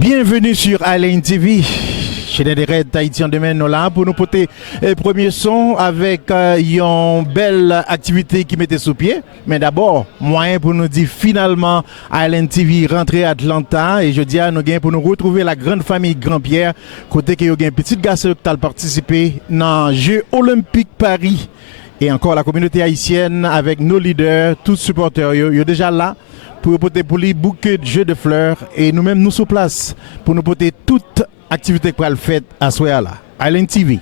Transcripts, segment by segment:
Bienvenue sur Haïtian TV. Chez les Reds Haïtian demain, nous là pour nous porter le premier son avec une belle activité qui mettait sous pied. Mais d'abord, moyen pour nous dire finalement Haïtian TV rentré à Atlanta et je dis à nous gain pour nous retrouver la grande famille Grand-Pierre côté que y a un petit garçon qui a participé dans Jeux Olympiques Paris et encore la communauté haïtienne avec nos leaders, tous supporters, ils sont déjà là. Pour porter pour les bouquets de jeux de fleurs et nous-mêmes nous sur place pour nous porter toute activité pour le faire à ce là. Haïtian TV.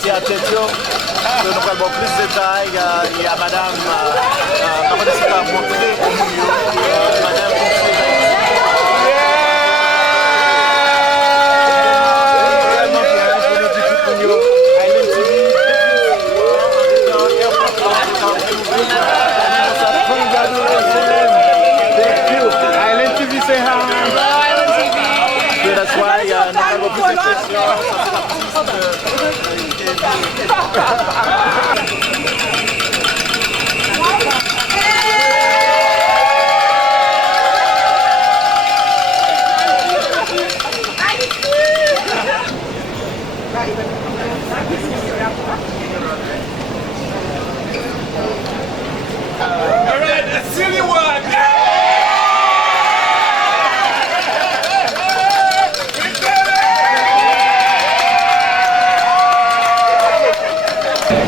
C'est à Tétio, nous avons plus de détails. Il y a madame, comment est-ce qu'on va montrer au milieu, madame Haïtian TV, say hi. That's why nous avons plus de questions.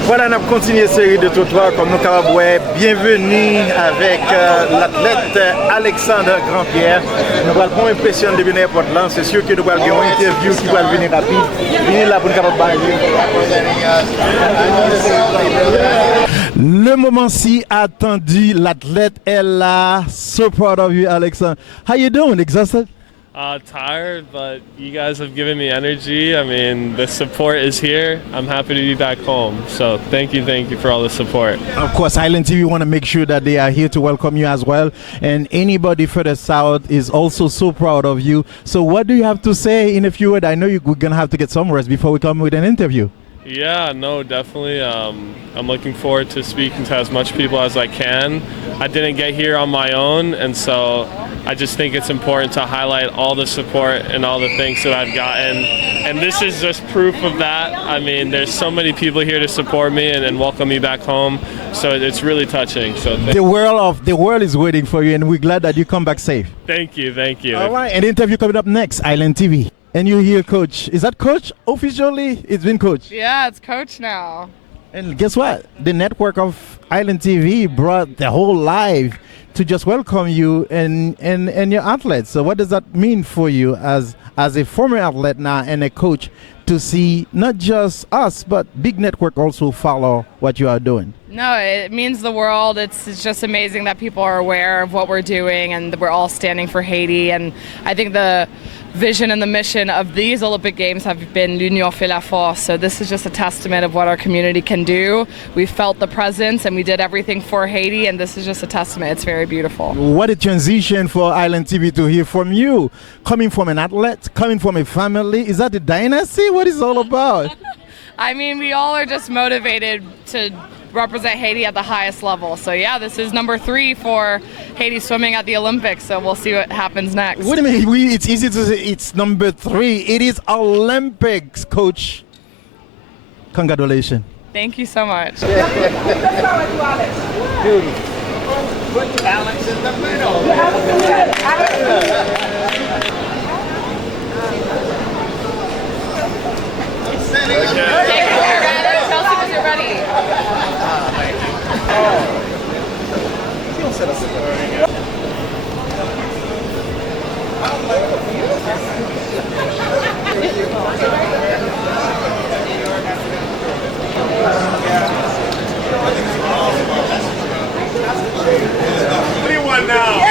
Voilà, on a continué cette série de trottoirs comme nous avons vu. Bienvenue avec l'athlète Alexandre Grand-Pierre. Nous allons prendre impression de venir à Portland. C'est sûr que nous allons avoir une interview qui va venir rapide. Venez là pour nous parler. Le moment si attendu, l'athlète est là. So proud of you, Alexandre. How you doing? Exhausted? Tired, but you guys have given me energy. I mean, the support is here. I'm happy to be back home. So thank you for all the support. Of course, Haïtian TV want to make sure that they are here to welcome you as well. And anybody further south is also so proud of you. So what do you have to say in a few words? I know we're going to have to get some rest before we come with an interview. Yeah, no, definitely. I'm looking forward to speaking to as much people as I can. I didn't get here on my own, and so I just think it's important to highlight all the support and all the things that I've gotten. And this is just proof of that. I mean, there's so many people here to support me and welcome me back home. So it's really touching. So the world is waiting for you, and we're glad that you come back safe. Thank you. All right, an interview coming up next, Haïtian TV. And you're here, Coach. Is that Coach? Officially, it's been Coach. Yeah, it's Coach now. And guess what? The network of Haïtian TV brought the whole live to just welcome you and your athletes. So what does that mean for you as a former athlete now and a coach to see not just us, but big network also follow what you are doing? No, it means the world. It's just amazing that people are aware of what we're doing and we're all standing for Haiti. And I think the vision and the mission of these Olympic Games have been l'union fait la force. So this is just a testament of what our community can do. We felt the presence and we did everything for Haiti, and this is just a testament. It's very beautiful. What a transition for Haïtian TV to hear from you. Coming from an athlete, coming from a family. Is that the dynasty? What is it all about? I mean, we all are just motivated to represent Haiti at the highest level. So yeah, this is number 3 for Haiti swimming at the Olympics. So we'll see what happens next. Wait a minute, it's easy to say it's number 3. It is Olympics, Coach. Congratulations. Thank you so much. Put Alex in the middle. You're ready. Anyone now?